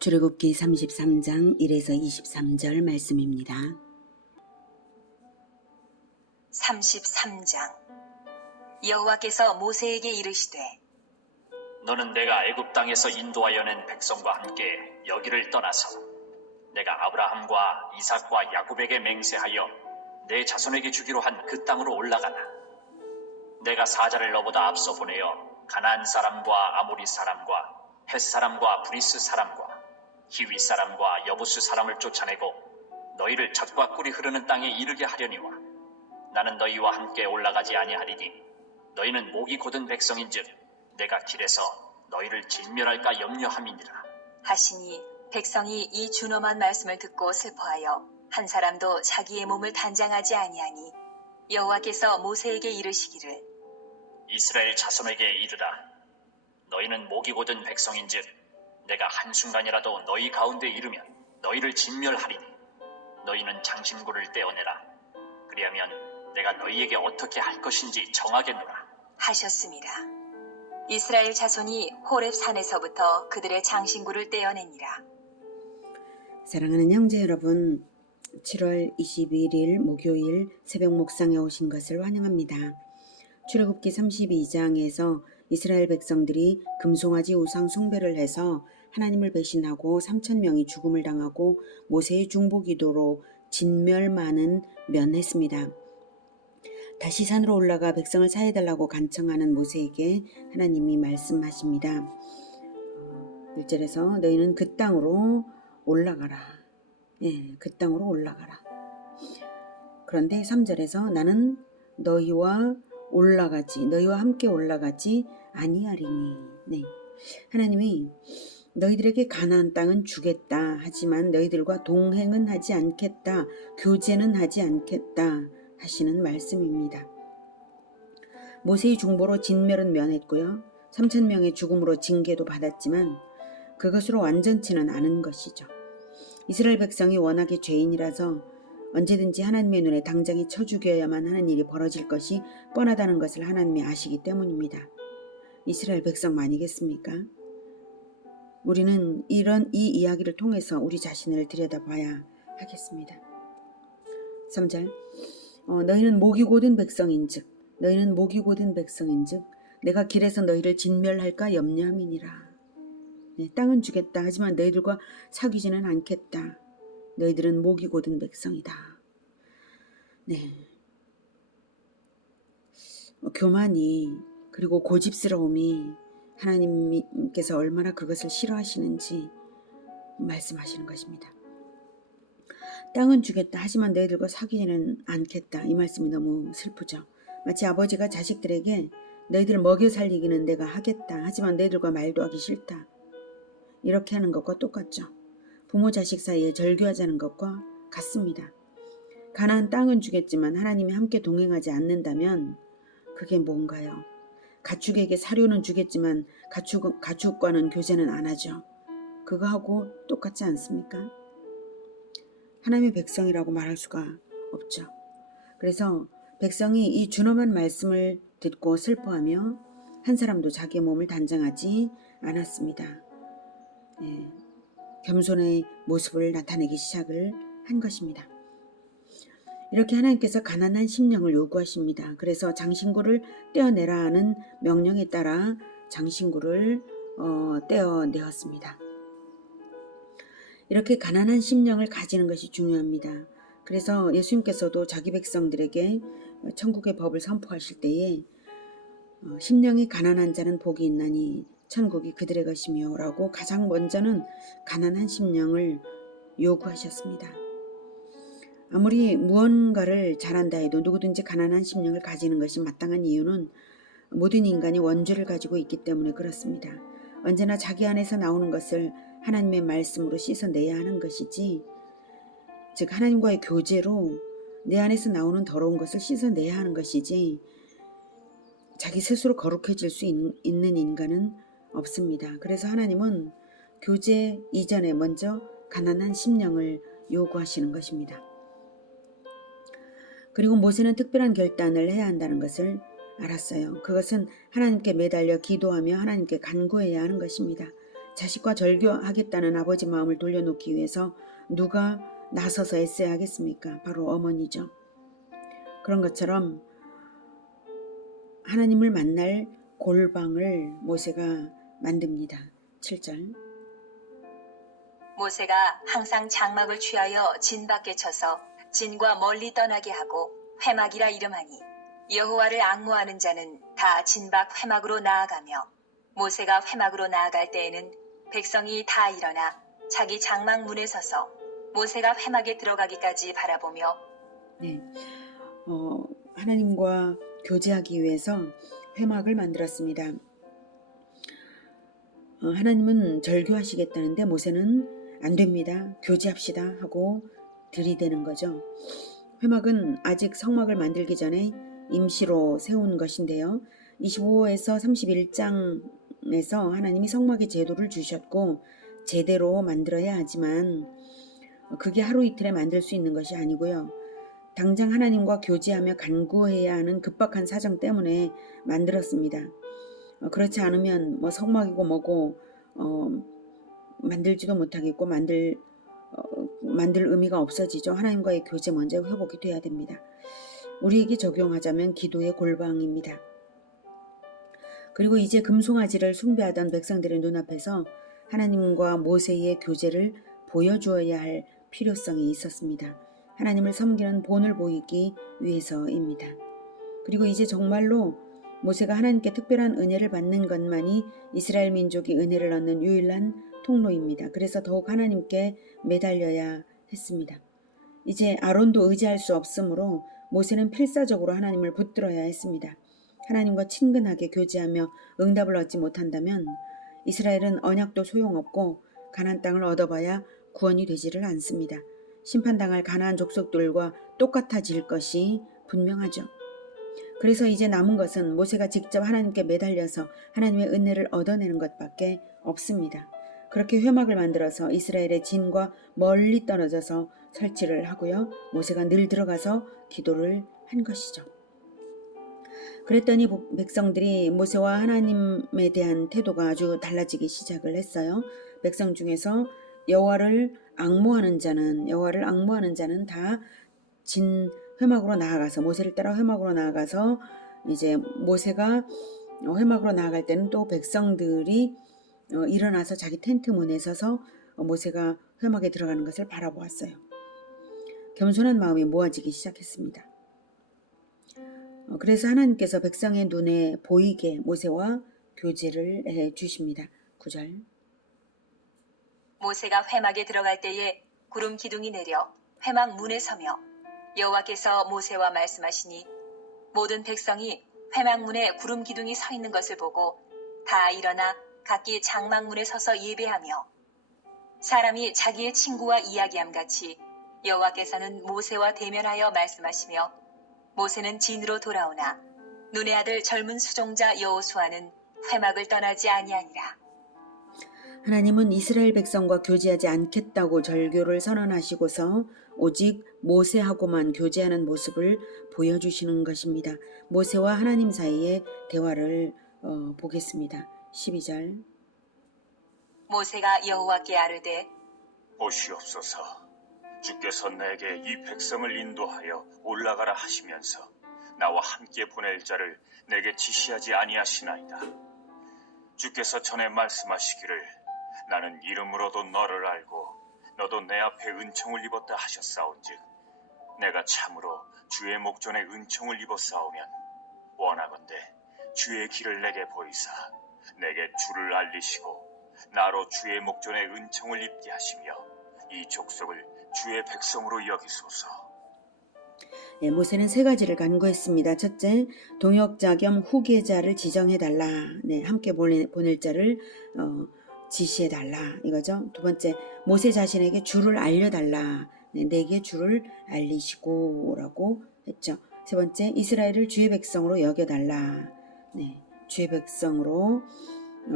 출애굽기 33장 1에서 23절 말씀입니다. 33장. 여호와께서 모세에게 이르시되 너는 내가 애굽 땅에서 인도하여 낸 백성과 함께 여기를 떠나서 내가 아브라함과 이삭과 야곱에게 맹세하여 내 자손에게 주기로 한 그 땅으로 올라가라. 내가 사자를 너보다 앞서 보내어 가나안 사람과 아모리 사람과 헷 사람과 브리스 사람과 히위 사람과 여부스 사람을 쫓아내고 너희를 젖과 꿀이 흐르는 땅에 이르게 하려니와 나는 너희와 함께 올라가지 아니하리니 너희는 목이 곧은 백성인즉 내가 길에서 너희를 진멸할까 염려함이니라 하시니 백성이 이 준엄한 말씀을 듣고 슬퍼하여 한 사람도 자기의 몸을 단장하지 아니하니 여호와께서 모세에게 이르시기를 이스라엘 자손에게 이르라. 너희는 목이 곧은 백성인즉 내가 한순간이라도 너희 가운데 이르면 너희를 진멸하리니 너희는 장신구를 떼어내라. 그리하면 내가 너희에게 어떻게 할 것인지 정하겠노라 하셨습니다. 이스라엘 자손이 호렙 산에서부터 그들의 장신구를 떼어내니라. 사랑하는 형제 여러분, 7월 21일 목요일 새벽 묵상에 오신 것을 환영합니다. 출애굽기 32장에서 이스라엘 백성들이 금송아지 우상 숭배를 해서 하나님을 배신하고 3,000명이 죽음을 당하고 모세의 중보기도로 진멸만은 면했습니다. 다시 산으로 올라가 백성을 사해달라고 간청하는 모세에게 하나님이 말씀하십니다. 1절에서 너희는 그 땅으로 올라가라. 그 땅으로 올라가라. 그런데 3절에서 나는 너희와 함께 올라가지 아니하리니. 하나님이 너희들에게 가나안 땅은 주겠다. 하지만 너희들과 동행은 하지 않겠다. 교제는 하지 않겠다. 하시는 말씀입니다. 모세의 중보로 진멸은 면했고요. 3,000명의 죽음으로 징계도 받았지만 그것으로 완전치는 않은 것이죠. 이스라엘 백성이 워낙에 죄인이라서 언제든지 하나님의 눈에 당장에 쳐 죽여야만 하는 일이 벌어질 것이 뻔하다는 것을 하나님이 아시기 때문입니다. 이스라엘 백성 아니겠습니까? 우리는 이 이야기를 통해서 우리 자신을 들여다봐야 하겠습니다. 3절 너희는 목이 곧은 백성인즉 내가 길에서 너희를 진멸할까 염려함이니라. 땅은 주겠다. 하지만 너희들과 사귀지는 않겠다. 너희들은 목이 곧은 백성이다. 교만이 그리고 고집스러움이 하나님께서 얼마나 그것을 싫어하시는지 말씀하시는 것입니다. 땅은 주겠다. 하지만 너희들과 사귀지는 않겠다. 이 말씀이 너무 슬프죠. 마치 아버지가 자식들에게 너희들을 먹여 살리기는 내가 하겠다. 하지만 너희들과 말도 하기 싫다. 이렇게 하는 것과 똑같죠. 부모 자식 사이에 절교하자는 것과 같습니다. 가나안 땅은 주겠지만 하나님이 함께 동행하지 않는다면 그게 뭔가요? 가축에게 사료는 주겠지만 가축과는 교제는 안 하죠. 그거하고 똑같지 않습니까? 하나님의 백성이라고 말할 수가 없죠. 그래서 백성이 이 준엄한 말씀을 듣고 슬퍼하며 한 사람도 자기의 몸을 단장하지 않았습니다. 겸손의 모습을 나타내기 시작을 한 것입니다. 이렇게 하나님께서 가난한 심령을 요구하십니다. 그래서 장신구를 떼어내라 하는 명령에 따라 장신구를 떼어내었습니다. 이렇게 가난한 심령을 가지는 것이 중요합니다. 그래서 예수님께서도 자기 백성들에게 천국의 법을 선포하실 때에 심령이 가난한 자는 복이 있나니 천국이 그들의 것이며 라고 가장 먼저는 가난한 심령을 요구하셨습니다. 아무리 무언가를 잘한다 해도 누구든지 가난한 심령을 가지는 것이 마땅한 이유는 모든 인간이 원죄를 가지고 있기 때문에 그렇습니다. 언제나 자기 안에서 나오는 것을 하나님의 말씀으로 씻어내야 하는 것이지, 즉 하나님과의 교제로 내 안에서 나오는 더러운 것을 씻어내야 하는 것이지 자기 스스로 거룩해질 수 있는 인간은 없습니다. 그래서 하나님은 교제 이전에 먼저 가난한 심령을 요구하시는 것입니다. 그리고 모세는 특별한 결단을 해야 한다는 것을 알았어요. 그것은 하나님께 매달려 기도하며 하나님께 간구해야 하는 것입니다. 자식과 절교하겠다는 아버지 마음을 돌려놓기 위해서 누가 나서서 애써야 하겠습니까? 바로 어머니죠. 그런 것처럼 하나님을 만날 골방을 모세가 만듭니다. 7절. 모세가 항상 장막을 취하여 진 밖에 쳐서 진과 멀리 떠나게 하고 회막이라 이름하니 여호와를 앙모하는 자는 다 진밖 회막으로 나아가며 모세가 회막으로 나아갈 때에는 백성이 다 일어나 자기 장막 문에 서서 모세가 회막에 들어가기까지 바라보며 네, 하나님과 교제하기 위해서 회막을 만들었습니다. 하나님은 절교하시겠다는데 모세는 안 됩니다. 교제합시다 하고 들이대는 거죠. 회막은 아직 성막을 만들기 전에 임시로 세운 것인데요. 25에서 31장에서 하나님이 성막의 제도를 주셨고 제대로 만들어야 하지만 그게 하루 이틀에 만들 수 있는 것이 아니고요. 당장 하나님과 교제하며 간구해야 하는 급박한 사정 때문에 만들었습니다. 그렇지 않으면 뭐 성막이고 뭐고 만들지도 못하겠고 만들 의미가 없어지죠. 하나님과의 교제 먼저 회복이 돼야 됩니다. 우리에게 적용하자면 기도의 골방입니다. 그리고 이제 금송아지를 숭배하던 백성들의 눈앞에서 하나님과 모세의 교제를 보여주어야 할 필요성이 있었습니다. 하나님을 섬기는 본을 보이기 위해서입니다. 그리고 이제 정말로 모세가 하나님께 특별한 은혜를 받는 것만이 이스라엘 민족이 은혜를 얻는 유일한 통로입니다. 그래서 더욱 하나님께 매달려야 했습니다. 이제 아론도 의지할 수 없으므로 모세는 필사적으로 하나님을 붙들어야 했습니다. 하나님과 친근하게 교제하며 응답을 얻지 못한다면 이스라엘은 언약도 소용없고 가나안 땅을 얻어봐야 구원이 되지를 않습니다. 심판당할 가나안 족속들과 똑같아질 것이 분명하죠. 그래서 이제 남은 것은 모세가 직접 하나님께 매달려서 하나님의 은혜를 얻어내는 것밖에 없습니다. 그렇게 회막을 만들어서 이스라엘의 진과 멀리 떨어져서 설치를 하고요. 모세가 늘 들어가서 기도를 한 것이죠. 그랬더니 백성들이 모세와 하나님에 대한 태도가 아주 달라지기 시작을 했어요. 백성 중에서 여호와를 앙모하는 자는 다 진 회막으로 나아가서 모세를 따라 회막으로 나아가서 이제 모세가 회막으로 나아갈 때는 또 백성들이 일어나서 자기 텐트 문에 서서 모세가 회막에 들어가는 것을 바라보았어요. 겸손한 마음이 모아지기 시작했습니다. 그래서 하나님께서 백성의 눈에 보이게 모세와 교제를 해 주십니다. 9절. 모세가 회막에 들어갈 때에 구름 기둥이 내려 회막 문에 서며 여호와께서 모세와 말씀하시니 모든 백성이 회막 문에 구름 기둥이 서 있는 것을 보고 다 일어나 각기 장막 문에 서서 예배하며 사람이 자기의 친구와 이야기함 같이 여호와께서는 모세와 대면하여 말씀하시며 모세는 진으로 돌아오나 눈의 아들 젊은 수종자 여호수아는 회막을 떠나지 아니하니라. 하나님은 이스라엘 백성과 교제하지 않겠다고 절교를 선언하시고서 오직 모세하고만 교제하는 모습을 보여주시는 것입니다. 모세와 하나님 사이의 대화를 보겠습니다. 12절. 모세가 여호와께 아뢰되 보시옵소서, 주께서 내게 이 백성을 인도하여 올라가라 하시면서 나와 함께 보낼 자를 내게 지시하지 아니하시나이다. 주께서 전에 말씀하시기를 나는 이름으로도 너를 알고 너도 내 앞에 은총을 입었다 하셨사온즉 내가 참으로 주의 목전에 은총을 입었사오면 원하건대 주의 길을 내게 보이사 내게 주를 알리시고 나로 주의 목전에 은총을 입게 하시며 이 족속을 주의 백성으로 여기소서. 네, 모세는 세 가지를 간구했습니다. 첫째, 동역자 겸 후계자를 지정해달라. 네, 함께 보낼 자를 지시해달라 이거죠. 두 번째, 모세 자신에게 주를 알려달라. 네, 내게 주를 알리시고 라고 했죠. 세 번째, 이스라엘을 주의 백성으로 여겨달라. 네, 주의 백성으로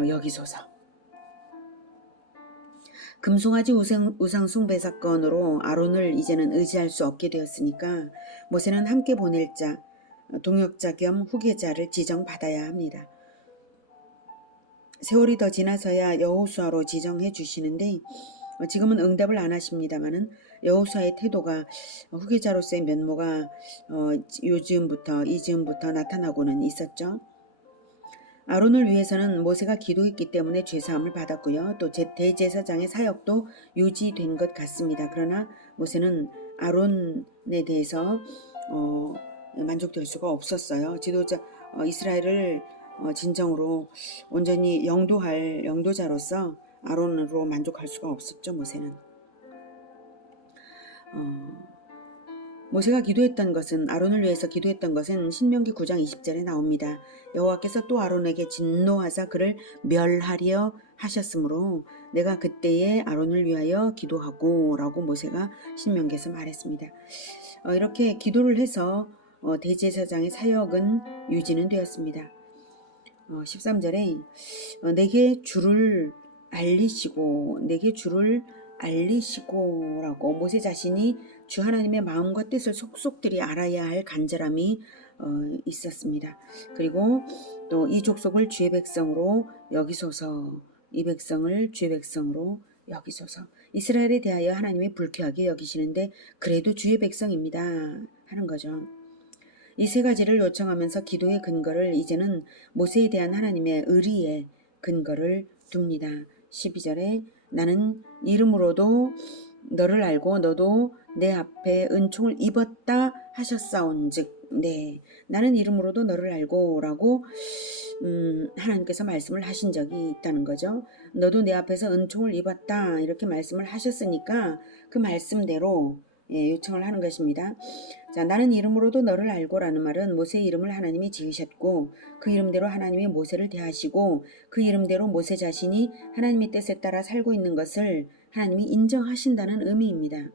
여기소서. 금송아지 우상 숭배 사건으로 아론을 이제는 의지할 수 없게 되었으니까 모세는 함께 보낼 자, 동역자 겸 후계자를 지정받아야 합니다. 세월이 더 지나서야 여호수아로 지정해 주시는데 지금은 응답을 안 하십니다마는 여호수아의 태도가 후계자로서의 면모가 이즈음부터 나타나고는 있었죠. 아론을 위해서는 모세가 기도했기 때문에 죄사함을 받았고요. 또 대제사장의 사역도 유지된 것 같습니다. 그러나 모세는 아론에 대해서 만족될 수가 없었어요. 지도자 이스라엘을 진정으로 온전히 영도할 영도자로서 아론으로 만족할 수가 없었죠. 모세는. 모세가 기도했던 것은 아론을 위해서 기도했던 것은 신명기 9장 20절에 나옵니다. 여호와께서 또 아론에게 진노하사 그를 멸하려 하셨으므로 내가 그때에 아론을 위하여 기도하고 라고 모세가 신명기에서 말했습니다. 이렇게 기도를 해서 대제사장의 사역은 유지는 되었습니다. 13절에 내게 주를 알리시고 라고 모세 자신이 주 하나님의 마음과 뜻을 속속들이 알아야 할 간절함이 있었습니다. 그리고 또 이 족속을 주의 백성으로 여기소서, 이 백성을 주의 백성으로 여기소서. 이스라엘에 대하여 하나님이 불쾌하게 여기시는데 그래도 주의 백성입니다 하는 거죠. 이 세 가지를 요청하면서 기도의 근거를 이제는 모세에 대한 하나님의 의리의 근거를 둡니다. 12절에 나는 이름으로도 너를 알고 너도 내 앞에 은총을 입었다 하셨사온즉 네, 나는 이름으로도 너를 알고 라고 하나님께서 말씀을 하신 적이 있다는 거죠. 너도 내 앞에서 은총을 입었다 이렇게 말씀을 하셨으니까 그 말씀대로 요청을 하는 것입니다. 자, 나는 이름으로도 너를 알고라는 말은 모세의 이름을 하나님이 지으셨고 그 이름대로 하나님이 모세를 대하시고 그 이름대로 모세 자신이 하나님의 뜻에 따라 살고 있는 것을 하나님이 인정하신다는 의미입니다.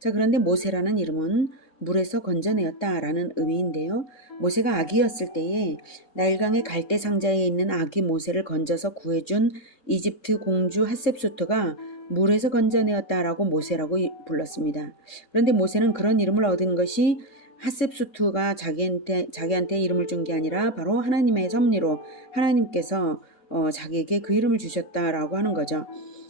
자, 그런데 모세라는 이름은 물에서 건져내었다라는 의미인데요. 모세가 아기였을 때에 나일강의 갈대 상자에 있는 아기 모세를 건져서 구해준 이집트 공주 핫셉수트가 물에서 건져내었다라고 모세라고 불렀습니다. 그런데 모세는 그런 이름을 얻은 것이 핫셉수트가 자기한테 이름을 준 게 아니라 바로 하나님의 섭리로 하나님께서 자기에게 그 이름을 주셨다라고 하는 거죠.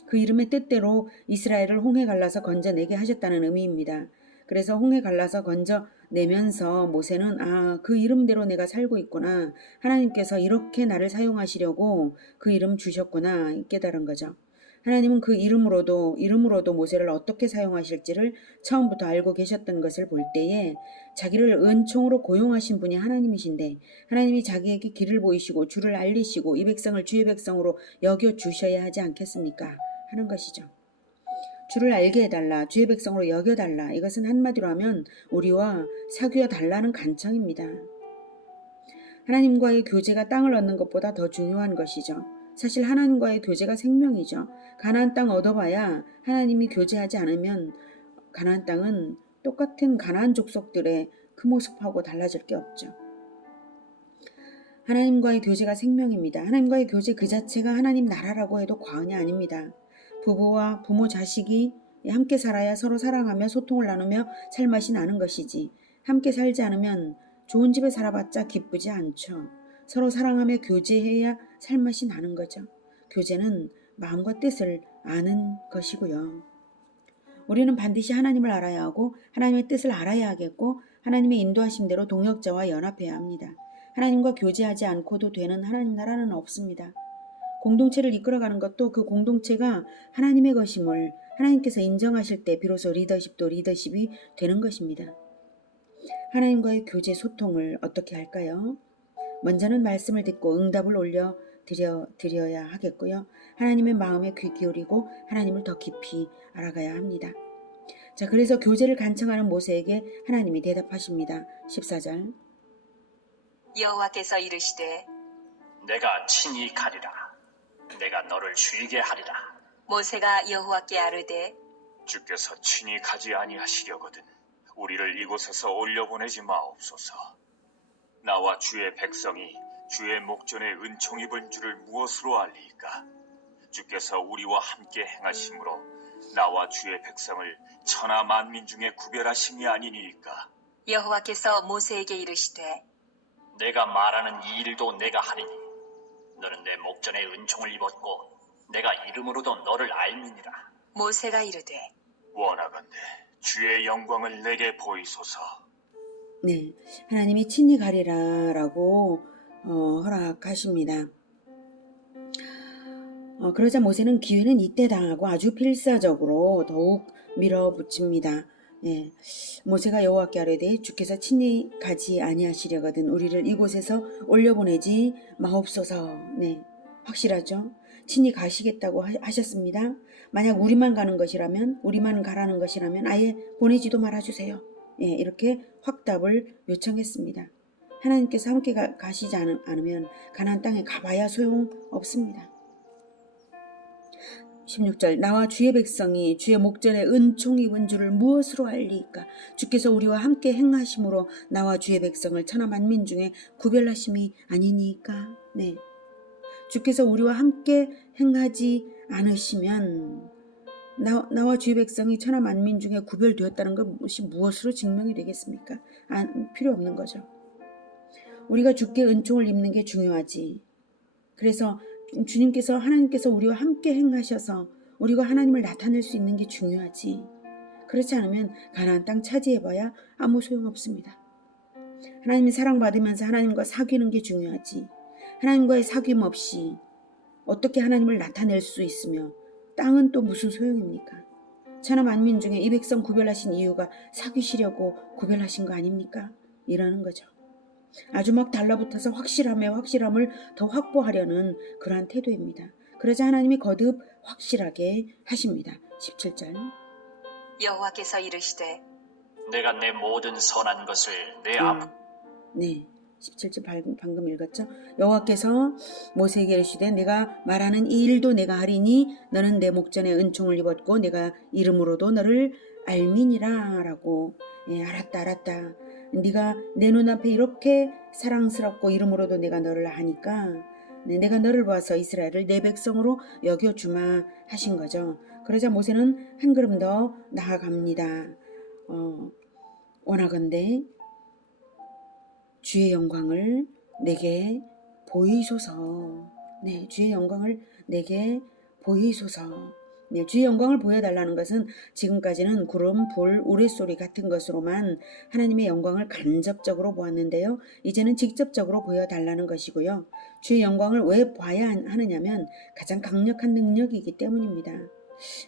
그 이름의 뜻대로 이스라엘을 홍해 갈라서 건져내게 하셨다는 의미입니다. 그래서 홍해 갈라서 건져내면서 모세는 그 이름대로 내가 살고 있구나. 하나님께서 이렇게 나를 사용하시려고 그 이름 주셨구나 깨달은 거죠. 하나님은 그 이름으로도 모세를 어떻게 사용하실지를 처음부터 알고 계셨던 것을 볼 때에 자기를 은총으로 고용하신 분이 하나님이신데 하나님이 자기에게 길을 보이시고 주를 알리시고 이 백성을 주의 백성으로 여겨주셔야 하지 않겠습니까? 하는 것이죠. 주를 알게 해달라, 주의 백성으로 여겨달라. 이것은 한마디로 하면 우리와 사귀어 달라는 간청입니다. 하나님과의 교제가 땅을 얻는 것보다 더 중요한 것이죠. 사실 하나님과의 교제가 생명이죠. 가나안 땅 얻어봐야 하나님이 교제하지 않으면 가나안 땅은 똑같은 가나안 족속들의 그 모습하고 달라질 게 없죠. 하나님과의 교제가 생명입니다. 하나님과의 교제 그 자체가 하나님 나라라고 해도 과언이 아닙니다. 부부와 부모 자식이 함께 살아야 서로 사랑하며 소통을 나누며 살맛이 나는 것이지 함께 살지 않으면 좋은 집에 살아봤자 기쁘지 않죠. 서로 사랑하며 교제해야 살맛이 나는 거죠. 교제는 마음과 뜻을 아는 것이고요. 우리는 반드시 하나님을 알아야 하고 하나님의 뜻을 알아야 하겠고 하나님의 인도하심대로 동역자와 연합해야 합니다. 하나님과 교제하지 않고도 되는 하나님 나라는 없습니다. 공동체를 이끌어가는 것도 그 공동체가 하나님의 것임을 하나님께서 인정하실 때 비로소 리더십도 리더십이 되는 것입니다. 하나님과의 교제 소통을 어떻게 할까요? 먼저는 말씀을 듣고 응답을 올려드려야 하겠고요. 하나님의 마음에 귀 기울이고 하나님을 더 깊이 알아가야 합니다. 자, 그래서 교제를 간청하는 모세에게 하나님이 대답하십니다. 14절 여호와께서 이르시되 내가 친히 가리라. 내가 너를 쉬게 하리라. 모세가 여호와께 아뢰되 주께서 친히 가지 아니하시려거든 우리를 이곳에서 올려보내지 마옵소서. 나와 주의 백성이 주의 목전에 은총 입은 줄을 무엇으로 알리이까? 주께서 우리와 함께 행하심으로 나와 주의 백성을 천하 만민 중에 구별하심이 아니니이까? 여호와께서 모세에게 이르시되 내가 말하는 이 일도 내가 하리니 너는 내 목전에 은총을 입었고 내가 이름으로도 너를 알미니라. 모세가 이르되 원하건대 주의 영광을 내게 보이소서. 네, 하나님이 친히 가리라라고 허락하십니다. 그러자 모세는 기회는 이때다 하고 아주 필사적으로 더욱 밀어붙입니다. 예, 모세가 여호와께 아뢰되 주께서 친히 가지 아니하시려거든 우리를 이곳에서 올려보내지 마옵소서. 네, 확실하죠? 친히 가시겠다고 하셨습니다. 만약 우리만 가는 것이라면, 우리만 가라는 것이라면 아예 보내지도 말아주세요. 예, 이렇게 확답을 요청했습니다. 하나님께서 함께 가시지 않으면 가나안 땅에 가봐야 소용없습니다. 16절 나와 주의 백성이 주의 목전에 은총 입은 줄을 무엇으로 알리까? 주께서 우리와 함께 행하심으로 나와 주의 백성을 천하 만민 중에 구별하심이 아니니까. 네, 주께서 우리와 함께 행하지 않으시면 나와 주의 백성이 천하 만민 중에 구별되었다는 것이 무엇으로 증명이 되겠습니까? 필요 없는 거죠. 우리가 주께 은총을 입는 게 중요하지. 그래서 주님께서 하나님께서 우리와 함께 행하셔서 우리가 하나님을 나타낼 수 있는 게 중요하지. 그렇지 않으면 가나안 땅 차지해봐야 아무 소용없습니다. 하나님이 사랑받으면서 하나님과 사귀는 게 중요하지. 하나님과의 사귐 없이 어떻게 하나님을 나타낼 수 있으며 땅은 또 무슨 소용입니까? 천하 만민 중에 이 백성 구별하신 이유가 사귀시려고 구별하신 거 아닙니까? 이러는 거죠. 아주 막 달라붙어서 확실함을 더 확보하려는 그러한 태도입니다. 그러자 하나님이 거듭 확실하게 하십니다. 17절 여호와께서 이르시되 내가 내 모든 선한 것을 내 앞. 네, 17절 방금 읽었죠? 여호와께서 모세에게 이르시되 내가 말하는 이 일도 내가 하리니 너는 내 목전에 은총을 입었고 내가 이름으로도 너를 알미니라 라고. 예, 알았다. 네가 내 눈앞에 이렇게 사랑스럽고 이름으로도 내가 너를 하니까 내가 너를 봐서 이스라엘을 내 백성으로 여겨주마 하신 거죠. 그러자 모세는 한 걸음 더 나아갑니다. 원하건대 주의 영광을 내게 보이소서. 네, 주의 영광을 내게 보이소서. 네, 주의 영광을 보여달라는 것은 지금까지는 구름, 불, 우레소리 같은 것으로만 하나님의 영광을 간접적으로 보았는데요. 이제는 직접적으로 보여달라는 것이고요. 주의 영광을 왜 봐야 하느냐면 가장 강력한 능력이기 때문입니다.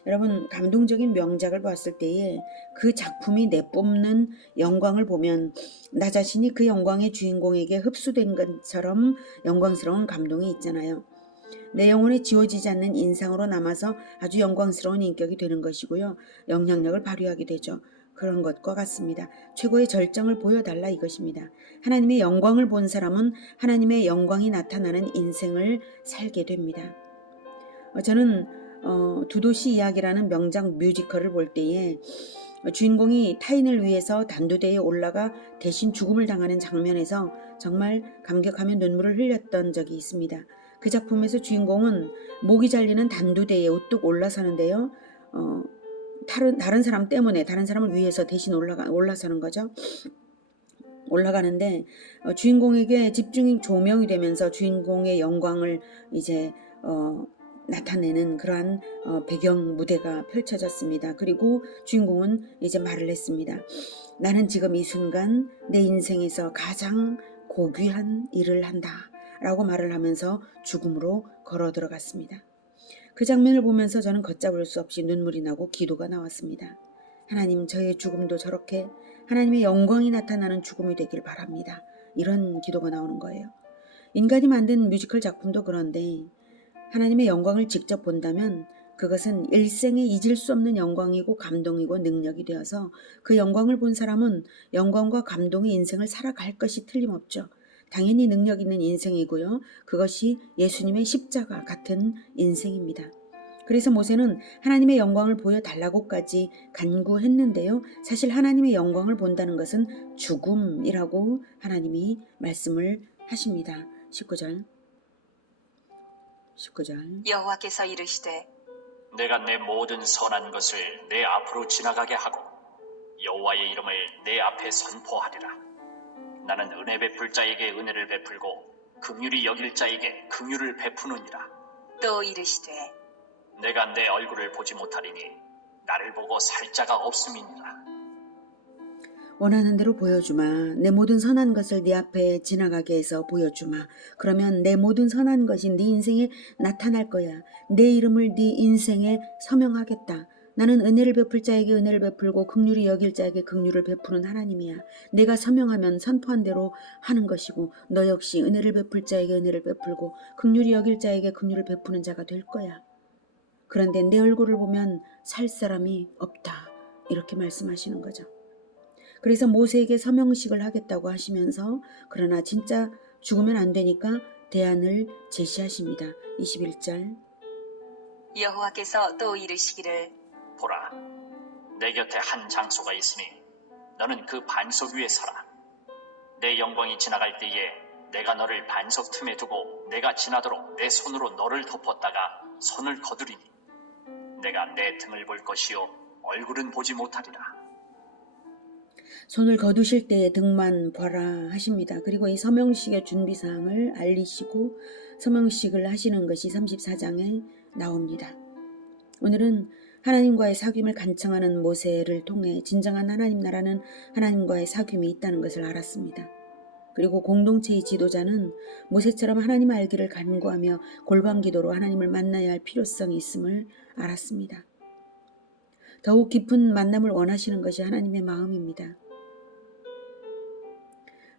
여러분, 감동적인 명작을 봤을 때에 그 작품이 내뿜는 영광을 보면 나 자신이 그 영광의 주인공에게 흡수된 것처럼 영광스러운 감동이 있잖아요. 내 영혼에 지워지지 않는 인상으로 남아서 아주 영광스러운 인격이 되는 것이고요. 영향력을 발휘하게 되죠. 그런 것과 같습니다. 최고의 절정을 보여달라 이것입니다. 하나님의 영광을 본 사람은 하나님의 영광이 나타나는 인생을 살게 됩니다. 저는 두 도시 이야기라는 명작 뮤지컬을 볼 때에 주인공이 타인을 위해서 단두대에 올라가 대신 죽음을 당하는 장면에서 정말 감격하며 눈물을 흘렸던 적이 있습니다. 그 작품에서 주인공은 목이 잘리는 단두대에 우뚝 올라서는데요. 다른 사람 때문에 다른 사람을 위해서 대신 올라서는 거죠. 올라가는데 주인공에게 집중이 조명이 되면서 주인공의 영광을 이제 나타내는 그러한 배경 무대가 펼쳐졌습니다. 그리고 주인공은 이제 말을 했습니다. 나는 지금 이 순간 내 인생에서 가장 고귀한 일을 한다 라고 말을 하면서 죽음으로 걸어 들어갔습니다. 그 장면을 보면서 저는 걷잡을 수 없이 눈물이 나고 기도가 나왔습니다. 하나님, 저의 죽음도 저렇게 하나님의 영광이 나타나는 죽음이 되길 바랍니다. 이런 기도가 나오는 거예요. 인간이 만든 뮤지컬 작품도 그런데 하나님의 영광을 직접 본다면 그것은 일생에 잊을 수 없는 영광이고 감동이고 능력이 되어서 그 영광을 본 사람은 영광과 감동의 인생을 살아갈 것이 틀림없죠. 당연히 능력 있는 인생이고요. 그것이 예수님의 십자가 같은 인생입니다. 그래서 모세는 하나님의 영광을 보여달라고까지 간구했는데요. 사실 하나님의 영광을 본다는 것은 죽음이라고 하나님이 말씀을 하십니다. 19절 여호와께서 이르시되 내가 내 모든 선한 것을 내 앞으로 지나가게 하고 여호와의 이름을 내 앞에 선포하리라. 나는 은혜 베풀 자에게 은혜를 베풀고 긍휼히 여길 자에게 긍휼을 베푸느니라. 또 이르시되 내가 내 얼굴을 보지 못하리니 나를 보고 살 자가 없음이니라. 원하는 대로 보여주마. 내 모든 선한 것을 네 앞에 지나가게 해서 보여주마. 그러면 내 모든 선한 것이 네 인생에 나타날 거야. 내 이름을 네 인생에 서명하겠다. 나는 은혜를 베풀 자에게 은혜를 베풀고 긍휼히 여길 자에게 긍휼을 베푸는 하나님이야. 내가 서명하면 선포한 대로 하는 것이고 너 역시 은혜를 베풀 자에게 은혜를 베풀고 긍휼히 여길 자에게 긍휼을 베푸는 자가 될 거야. 그런데 내 얼굴을 보면 살 사람이 없다. 이렇게 말씀하시는 거죠. 그래서 모세에게 서명식을 하겠다고 하시면서 그러나 진짜 죽으면 안 되니까 대안을 제시하십니다. 21절. 여호와께서 또 이르시기를 보라, 내 곁에 한 장소가 있으니 너는 그 반석 위에 서라. 내 영광이 지나갈 때에 내가 너를 반석 틈에 두고 내가 지나도록 내 손으로 너를 덮었다가 손을 거두리니 내가 내 등을 볼 것이요 얼굴은 보지 못하리라. 손을 거두실 때에 등만 봐라 하십니다. 그리고 이 서명식의 준비사항을 알리시고 서명식을 하시는 것이 34장에 나옵니다. 오늘은 하나님과의 사귐을 간청하는 모세를 통해 진정한 하나님 나라는 하나님과의 사귐이 있다는 것을 알았습니다. 그리고 공동체의 지도자는 모세처럼 하나님 알기를 간구하며 골방 기도로 하나님을 만나야 할 필요성이 있음을 알았습니다. 더욱 깊은 만남을 원하시는 것이 하나님의 마음입니다.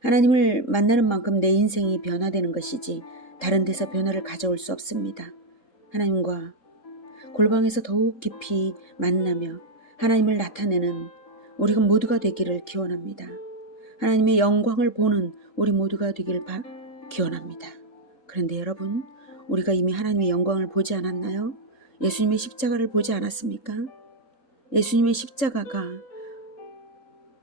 하나님을 만나는 만큼 내 인생이 변화되는 것이지 다른 데서 변화를 가져올 수 없습니다. 하나님과 골방에서 더욱 깊이 만나며 하나님을 나타내는 우리가 모두가 되기를 기원합니다. 하나님의 영광을 보는 우리 모두가 되기를 기원합니다. 그런데 여러분, 우리가 이미 하나님의 영광을 보지 않았나요? 예수님의 십자가를 보지 않았습니까? 예수님의 십자가가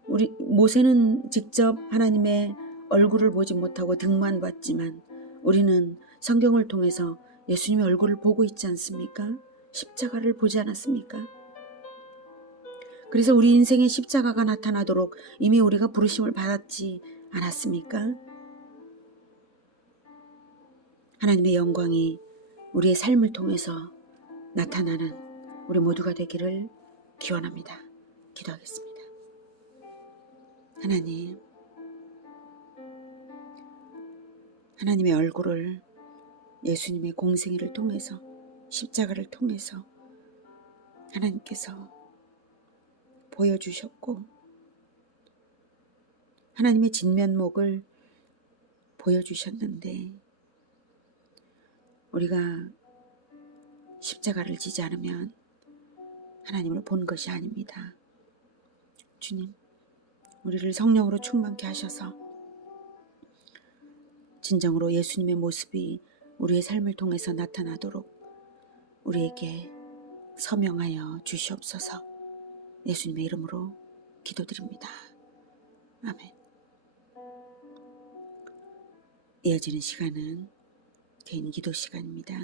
우리 모세는 직접 하나님의 얼굴을 보지 못하고 등만 봤지만 우리는 성경을 통해서 예수님의 얼굴을 보고 있지 않습니까? 십자가를 보지 않았습니까? 그래서 우리 인생에 십자가가 나타나도록 이미 우리가 부르심을 받았지 않았습니까? 하나님의 영광이 우리의 삶을 통해서 나타나는 우리 모두가 되기를 기원합니다. 기도하겠습니다. 하나님, 하나님의 얼굴을 예수님의 공생애를 통해서 십자가를 통해서 하나님께서 보여주셨고 하나님의 진면목을 보여주셨는데 우리가 십자가를 지지 않으면 하나님을 본 것이 아닙니다. 주님, 우리를 성령으로 충만케 하셔서 진정으로 예수님의 모습이 우리의 삶을 통해서 나타나도록 우리에게 서명하여 주시옵소서. 예수님의 이름으로 기도드립니다. 아멘. 이어지는 시간은 개인 기도 시간입니다.